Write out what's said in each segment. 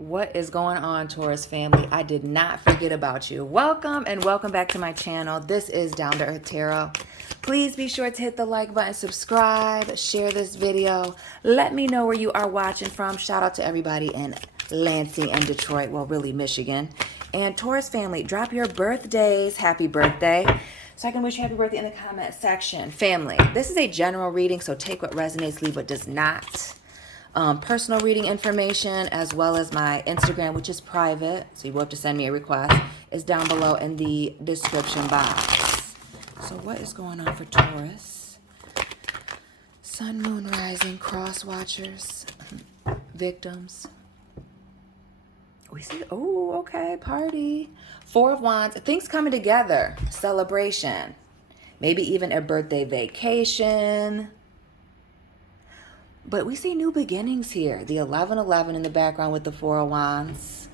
What is going on, Taurus family? I did not forget about you. Welcome and welcome back to my channel. This is Down to Earth Tarot. Please be sure to hit the like button, subscribe, share this video. Let me know where you are watching from. Shout out to everybody in Lansing and Detroit, well, really Michigan. And Taurus family, drop your birthdays. Happy birthday. So I can wish you happy birthday in the comment section. Family, this is a general reading, so take what resonates, leave what does not. Personal reading information, as well as my Instagram, which is private, so you will have to send me a request, is down below in the description box. So what is going on for Taurus? Sun, moon, rising, cross watchers, victims. We see, oh, okay, party. Four of Wands, things coming together, celebration, maybe even a birthday vacation. But we see new beginnings here. The 1111 in the background with the Four of Wands.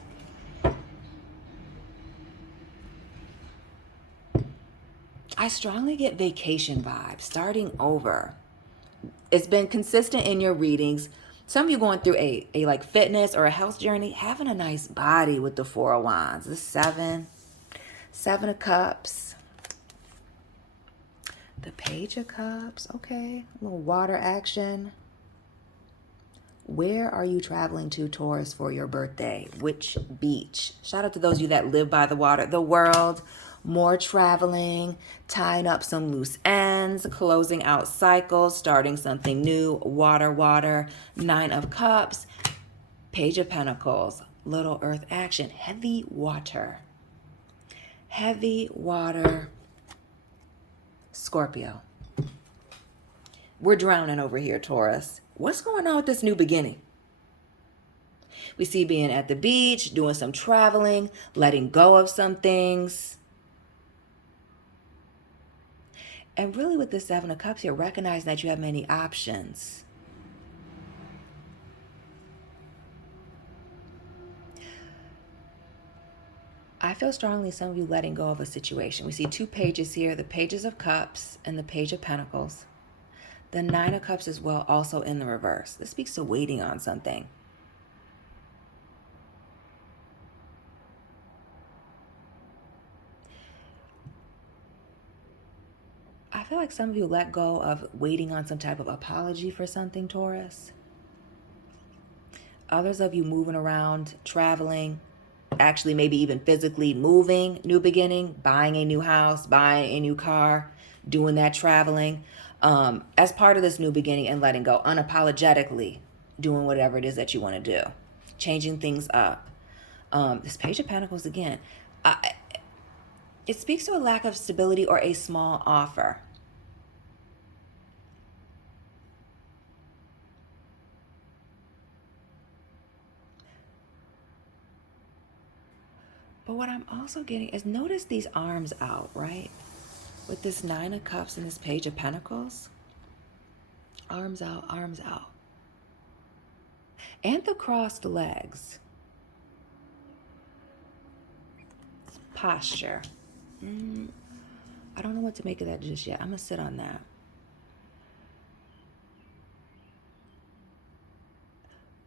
I strongly get vacation vibes, starting over. It's been consistent in your readings. Some of you going through a like fitness or a health journey, having a nice body with the Four of Wands. The Seven of Cups. The Page of Cups. Okay, a little water action. Where are you traveling to, Taurus, for your birthday? Which beach? Shout out to those of you that live by the water. The world, more traveling, tying up some loose ends, closing out cycles, starting something new. Water, Nine of Cups, Page of Pentacles, little earth action, heavy water, Scorpio. We're drowning over here, Taurus. What's going on with this new beginning? We see being at the beach, doing some traveling, letting go of some things. And really with the Seven of Cups here, recognizing that you have many options. I feel strongly some of you letting go of a situation. We see two pages here, the Pages of Cups and the Page of Pentacles. The Nine of Cups as well, also in the reverse. This speaks to waiting on something. I feel like some of you let go of waiting on some type of apology for something, Taurus. Others of you moving around, traveling, actually maybe even physically moving, new beginning, buying a new house, buying a new car, doing that traveling. As part of this new beginning and letting go, unapologetically doing whatever it is that you want to do, changing things up. This Page of Pentacles again, it speaks to a lack of stability or a small offer. But what I'm also getting is, notice these arms out, right? With this Nine of Cups and this Page of Pentacles. Arms out, arms out. And the crossed legs. Posture. I don't know what to make of that just yet. I'm going to sit on that.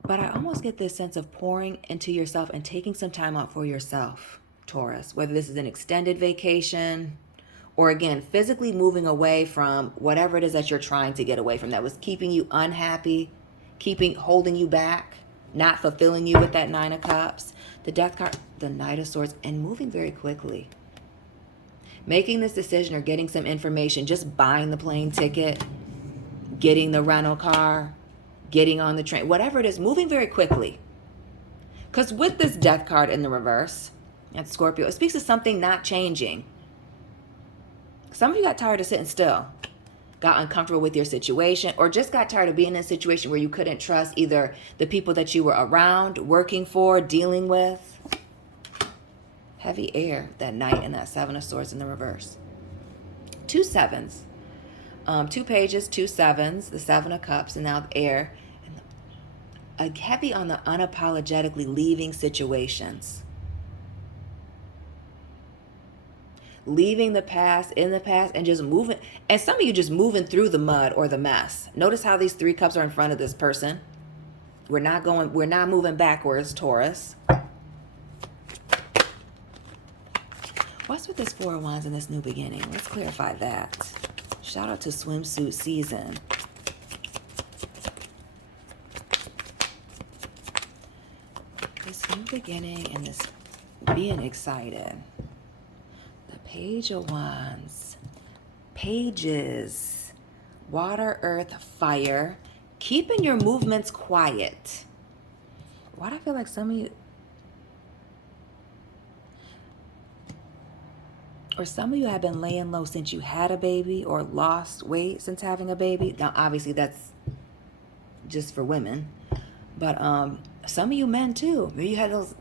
But I almost get this sense of pouring into yourself and taking some time out for yourself, Taurus. Whether this is an extended vacation, or again, physically moving away from whatever it is that you're trying to get away from that was keeping you unhappy, holding you back, not fulfilling you with that Nine of Cups, the Death card, the Knight of Swords, and moving very quickly. Making this decision or getting some information, just buying the plane ticket, getting the rental car, getting on the train, whatever it is, moving very quickly. Because with this Death card in the reverse, at Scorpio, it speaks to something not changing. Some of you got tired of sitting still, got uncomfortable with your situation, or just got tired of being in a situation where you couldn't trust either the people that you were around, working for, dealing with. Heavy air, that Knight and that Seven of Swords in the reverse. Two sevens. Two pages, two sevens, the Seven of Cups, and now the air. And heavy on the unapologetically leaving situations. Leaving the past in the past and just moving. And some of you just moving through the mud or the mess. Notice how these three cups are in front of this person. We're not moving backwards, Taurus. What's with this Four of Wands and this new beginning? Let's clarify that. Shout out to swimsuit season. This new beginning and this being excited. The Page of Wands. Pages. Water, earth, fire. Keeping your movements quiet. Why do I feel like some of you... Or some of you have been laying low since you had a baby or lost weight since having a baby. Now, obviously, that's just for women. But some of you men, too. Maybe you had those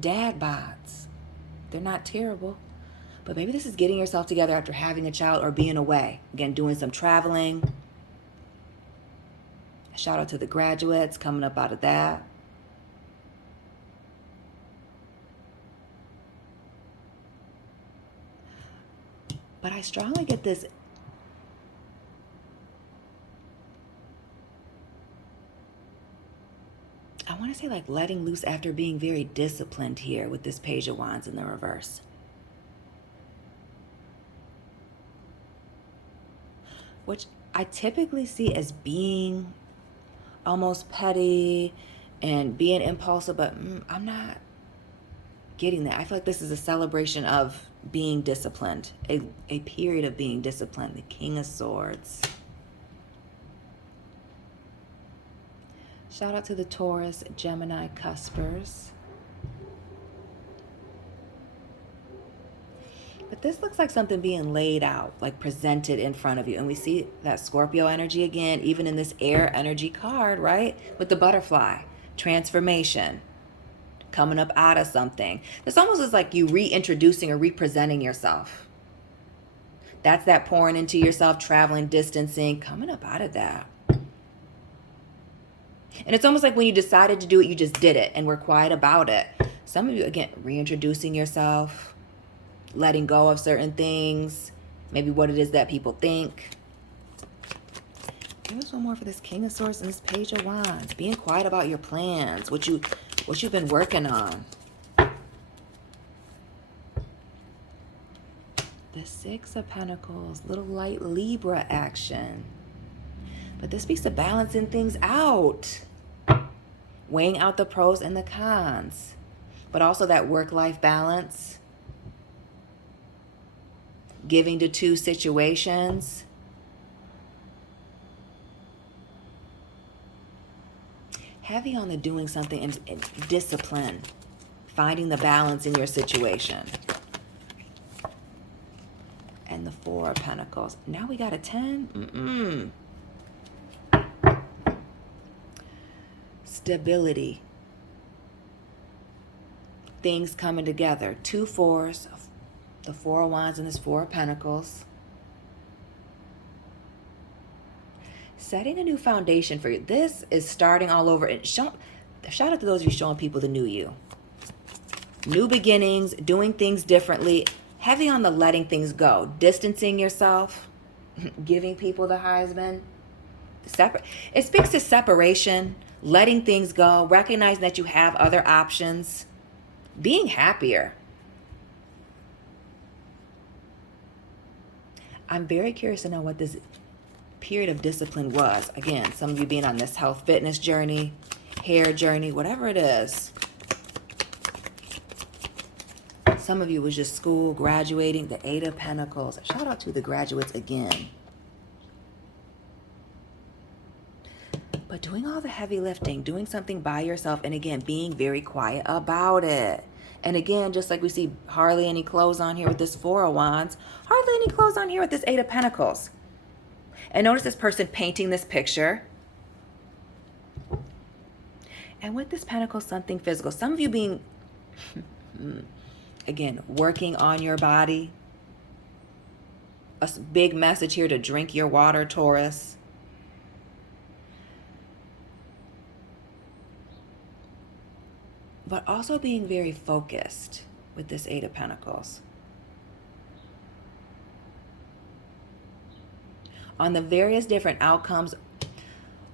dad bods. They're not terrible. But maybe this is getting yourself together after having a child or being away. Again, doing some traveling. Shout out to the graduates coming up out of that. But I strongly get this. I want to say like letting loose after being very disciplined here with this Page of Wands in the reverse. Which I typically see as being almost petty and being impulsive, but I'm not getting that. I feel like this is a celebration of being disciplined, a period of being disciplined. The King of Swords. Shout out to the Taurus, Gemini cuspers. But this looks like something being laid out, like presented in front of you. And we see that Scorpio energy again, even in this air energy card, right? With the butterfly, transformation. Coming up out of something. This almost is like you reintroducing or representing yourself. That's that pouring into yourself, traveling, distancing, coming up out of that. And it's almost like when you decided to do it, you just did it and were quiet about it. Some of you, again, reintroducing yourself, letting go of certain things, maybe what it is that people think. Give us one more for this King of Swords and this Page of Wands. Being quiet about your plans, what you've been working on. The Six of Pentacles, little light Libra action. But this speaks to balancing things out. Weighing out the pros and the cons. But also that work-life balance. Giving to two situations. Heavy on the doing something and discipline. Finding the balance in your situation. And the Four of Pentacles. Now we got a 10. Stability. Things coming together. 2 fours. The Four of Wands and this Four of Pentacles. Setting a new foundation for you. This is starting all over. And shout out to those of you showing people the new you. New beginnings, doing things differently. Heavy on the letting things go. Distancing yourself. Giving people the Heisman. It speaks to separation. Letting things go. Recognizing that you have other options. Being happier. I'm very curious to know what this period of discipline was. Again, some of you being on this health fitness journey, hair journey, whatever it is. Some of you was just school, graduating, the Eight of Pentacles. Shout out to the graduates again. But doing all the heavy lifting, doing something by yourself, and again, being very quiet about it. And again, just like we see hardly any clothes on here with this Four of Wands, hardly any clothes on here with this Eight of Pentacles. And notice this person painting this picture. And with this Pentacle, something physical. Some of you being, again, working on your body. A big message here to drink your water, Taurus. But also being very focused with this Eight of Pentacles. On the various different outcomes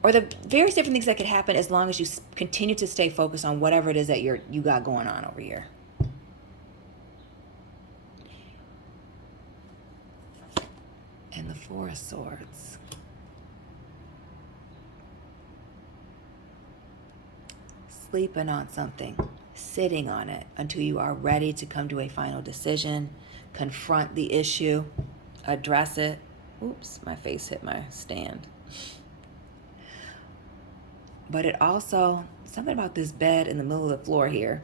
or the various different things that could happen as long as you continue to stay focused on whatever it is that you got going on over here. And the Four of Swords. Sleeping on something, sitting on it until you are ready to come to a final decision, confront the issue, address it. Oops, my face hit my stand. But it also, something about this bed in the middle of the floor here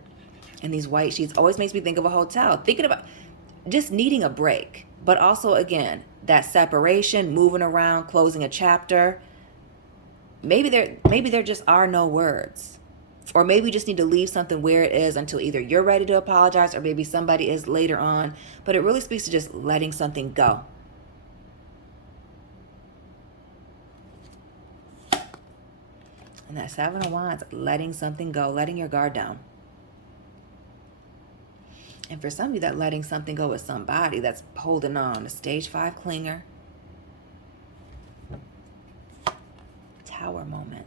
and these white sheets always makes me think of a hotel. Thinking about just needing a break. But also, again, that separation, moving around, closing a chapter. Maybe there just are no words. Or maybe you just need to leave something where it is until either you're ready to apologize or maybe somebody is later on. But it really speaks to just letting something go. And that Seven of Wands, letting something go, letting your guard down. And for some of you, that letting something go with somebody that's holding on. A stage 5 clinger. Tower moment.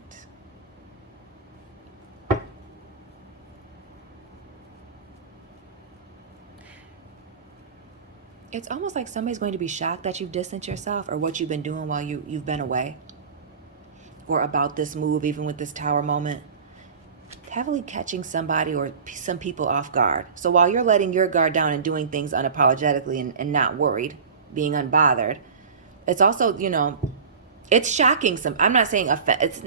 It's almost like somebody's going to be shocked that you've distanced yourself or what you've been doing while you've been away. Or about this move, even with this tower moment. Heavily catching somebody or some people off guard. So while you're letting your guard down and doing things unapologetically and not worried, being unbothered, it's also, it's shocking some. I'm not saying it's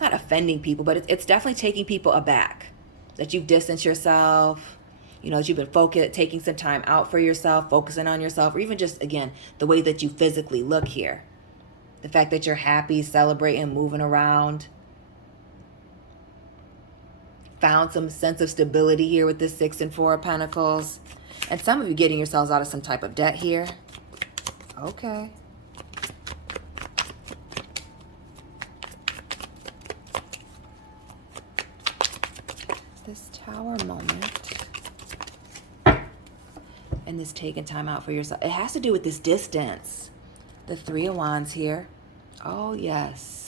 not offending people, but it's definitely taking people aback. That you've distanced yourself, that you've been taking some time out for yourself, focusing on yourself, or even just, again, the way that you physically look here. The fact that you're happy, celebrating, moving around. Found some sense of stability here with this 6 and 4 of Pentacles. And some of you getting yourselves out of some type of debt here. Okay. This Tower moment. And this taking time out for yourself. It has to do with this distance. The 3 of Wands here. Oh, yes.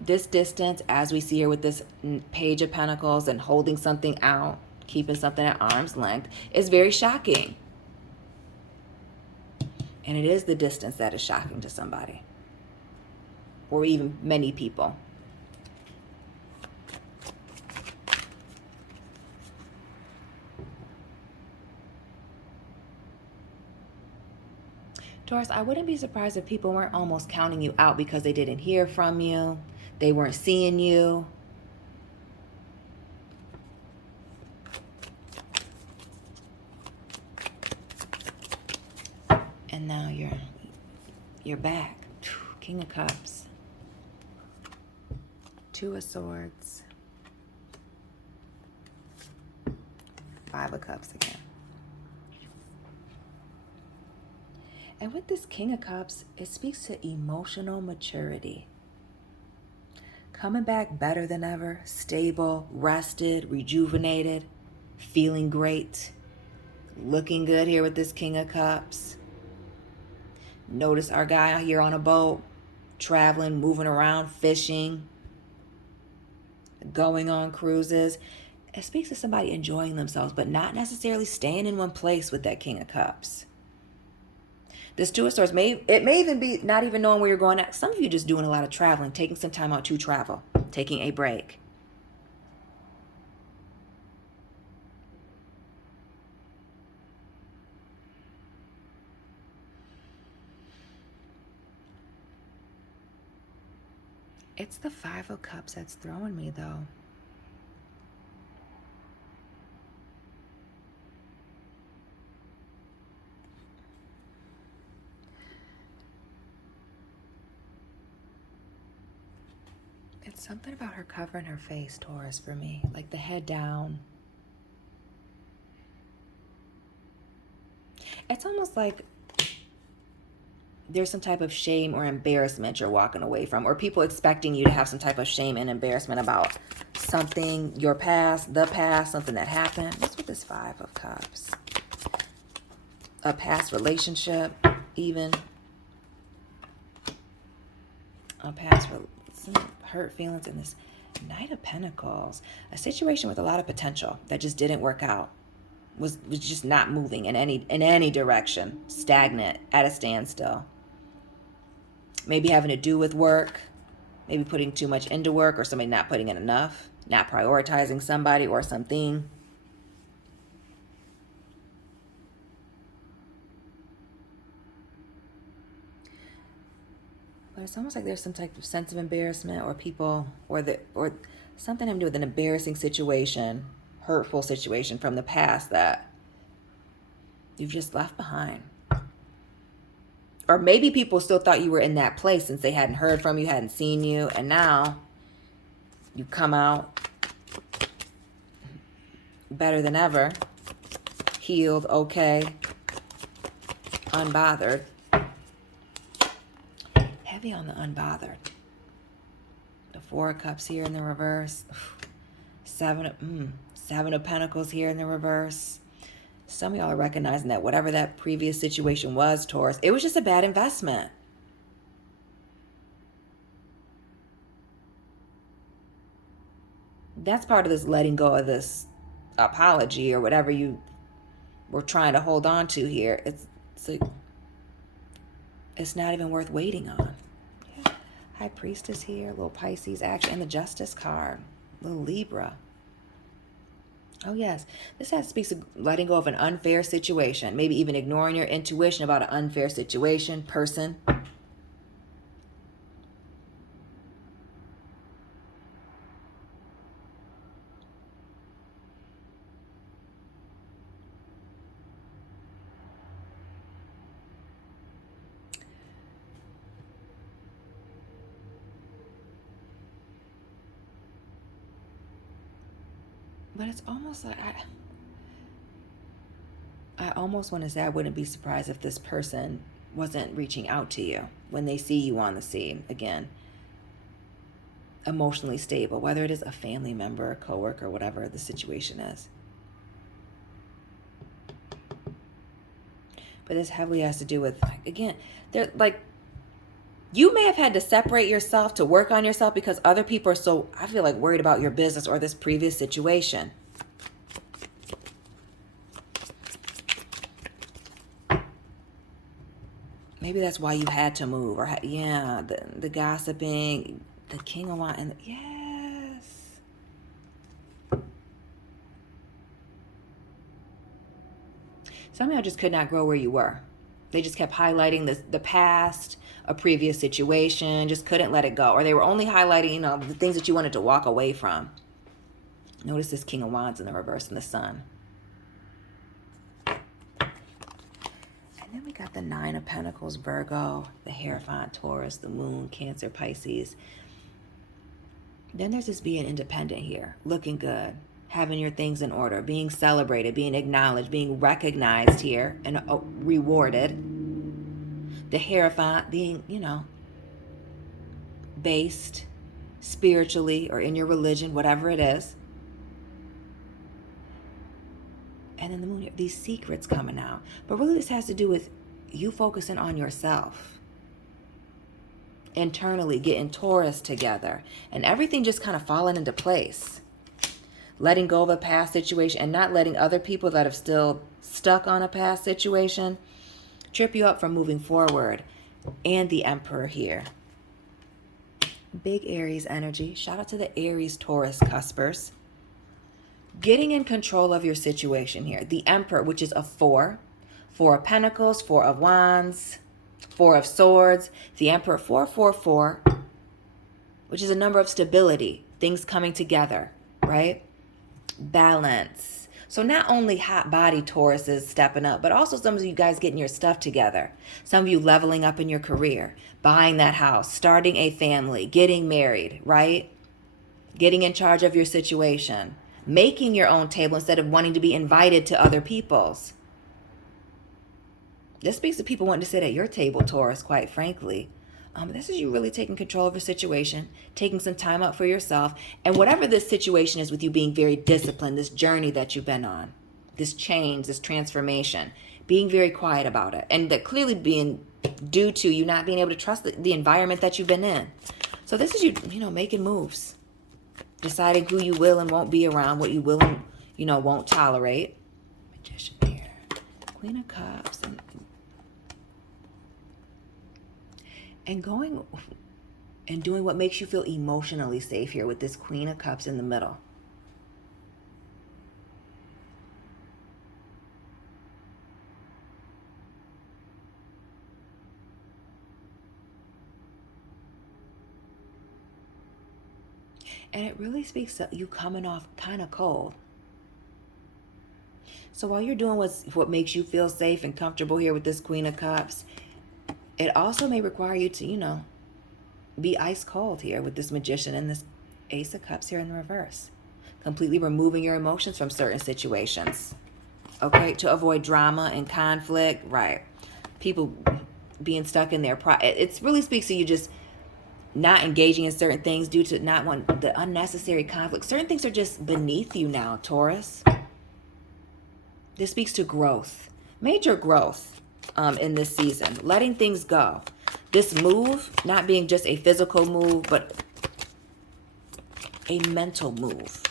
This distance, as we see here with this Page of Pentacles and holding something out, keeping something at arm's length, is very shocking. And it is the distance that is shocking to somebody. Or even many people. Taurus, I wouldn't be surprised if people weren't almost counting you out because they didn't hear from you. They weren't seeing you. And now you're back. King of Cups. 2 of Swords. 5 of Cups again. And with this King of Cups, it speaks to emotional maturity. Coming back better than ever, stable, rested, rejuvenated, feeling great, looking good here with this King of Cups. Notice our guy out here on a boat, traveling, moving around, fishing, going on cruises. It speaks to somebody enjoying themselves, but not necessarily staying in one place with that King of Cups. This 2 of Swords, it may even be not even knowing where you're going at. Some of you just doing a lot of traveling, taking some time out to travel, taking a break. It's the 5 of Cups that's throwing me, though. It's something about her covering her face, Taurus, for me. Like the head down. It's almost like there's some type of shame or embarrassment you're walking away from, or people expecting you to have some type of shame and embarrassment about something, your past, the past, something that happened. What's with this 5 of Cups? A past relationship, even. past for some hurt feelings in this Knight of Pentacles. A situation with a lot of potential that just didn't work out. Was just not moving in any direction. Stagnant, at a standstill. Maybe having to do with work. Maybe putting too much into work, or somebody not putting in enough. Not prioritizing somebody or something. But it's almost like there's some type of sense of embarrassment, or people, or something having to do with an embarrassing situation, hurtful situation from the past that you've just left behind. Or maybe people still thought you were in that place since they hadn't heard from you, hadn't seen you, and now you come out better than ever, healed, okay, unbothered. Heavy on the unbothered. The Four of Cups here in the reverse. Seven of Pentacles here in the reverse. Some of y'all are recognizing that whatever that previous situation was, Taurus, it was just a bad investment. That's part of this letting go of this apology or whatever you were trying to hold on to here. It's not even worth waiting on. Yeah. High Priestess here, little Pisces action, and the Justice card, little Libra. Oh yes, this speaks of letting go of an unfair situation, maybe even ignoring your intuition about an unfair situation, person. But it's almost like I almost want to say I wouldn't be surprised if this person wasn't reaching out to you when they see you on the scene again. Emotionally stable, whether it is a family member, a coworker, whatever the situation is. But this heavily has to do with, again, they're like, you may have had to separate yourself to work on yourself because other people are so, I feel like, worried about your business or this previous situation. Maybe that's why you had to move. Or yeah, the gossiping, the King of Wands, and yes. Some of y'all just could not grow where you were. They just kept highlighting the past, a previous situation, just couldn't let it go. Or they were only highlighting, the things that you wanted to walk away from. Notice this King of Wands in the reverse and the Sun. And then we got the Nine of Pentacles, Virgo, the Hierophant, Taurus, the Moon, Cancer, Pisces. Then there's this being independent here, looking good, having your things in order, being celebrated, being acknowledged, being recognized here and rewarded. The Hierophant being, based spiritually or in your religion, whatever it is. And then the Moon, these secrets coming out. But really this has to do with you focusing on yourself. Internally getting Taurus together. And everything just kind of falling into place. Letting go of a past situation and not letting other people that have still stuck on a past situation trip you up from moving forward. And the Emperor here. Big Aries energy. Shout out to the Aries Taurus cuspers. Getting in control of your situation here. The Emperor, which is a 4. 4 of Pentacles, 4 of Wands, 4 of Swords. The Emperor, 444, which is a number of stability. Things coming together, right? Balance. So not only hot body Tauruses stepping up, but also some of you guys getting your stuff together. Some of you leveling up in your career, buying that house, starting a family, getting married, right? Getting in charge of your situation. Making your own table instead of wanting to be invited to other people's. This speaks to people wanting to sit at your table, Taurus, quite frankly. This is you really taking control of your situation, taking some time out for yourself, and whatever this situation is with you being very disciplined, this journey that you've been on, this change, this transformation, being very quiet about it, and that clearly being due to you not being able to trust the environment that you've been in. So this is you making moves. Deciding who you will and won't be around, what you will and, won't tolerate. Magician here. Queen of Cups. And going and doing what makes you feel emotionally safe here with this Queen of Cups in the middle. And it really speaks to you coming off kind of cold. So while you're doing what makes you feel safe and comfortable here with this Queen of Cups, it also may require you to, be ice cold here with this Magician and this Ace of Cups here in the reverse. Completely removing your emotions from certain situations. Okay, to avoid drama and conflict. Right. People being stuck in their pride. It really speaks to you just not engaging in certain things due to not want the unnecessary conflict. Certain things are just beneath you now, Taurus. This speaks to growth, major growth in this season, letting things go. This move, not being just a physical move, but a mental move.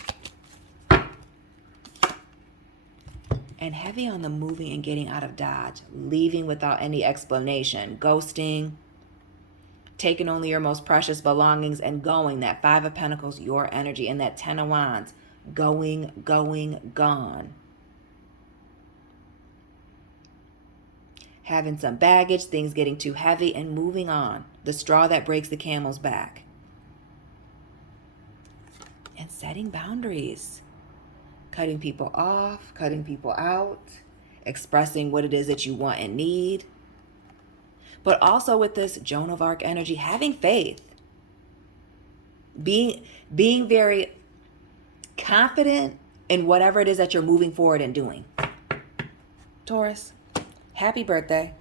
And heavy on the moving and getting out of Dodge, leaving without any explanation, ghosting, taking only your most precious belongings and going. That Five of Pentacles, your energy, and that Ten of Wands, going, gone. Having some baggage, things getting too heavy, and moving on. The straw that breaks the camel's back. And setting boundaries. Cutting people off, cutting people out, expressing what it is that you want and need. But also with this Joan of Arc energy, having faith. Being very confident in whatever it is that you're moving forward and doing. Taurus, happy birthday.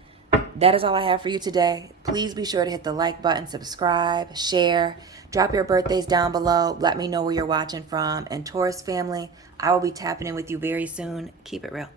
That is all I have for you today. Please be sure to hit the like button, subscribe, share, drop your birthdays down below. Let me know where you're watching from. And Taurus family, I will be tapping in with you very soon. Keep it real.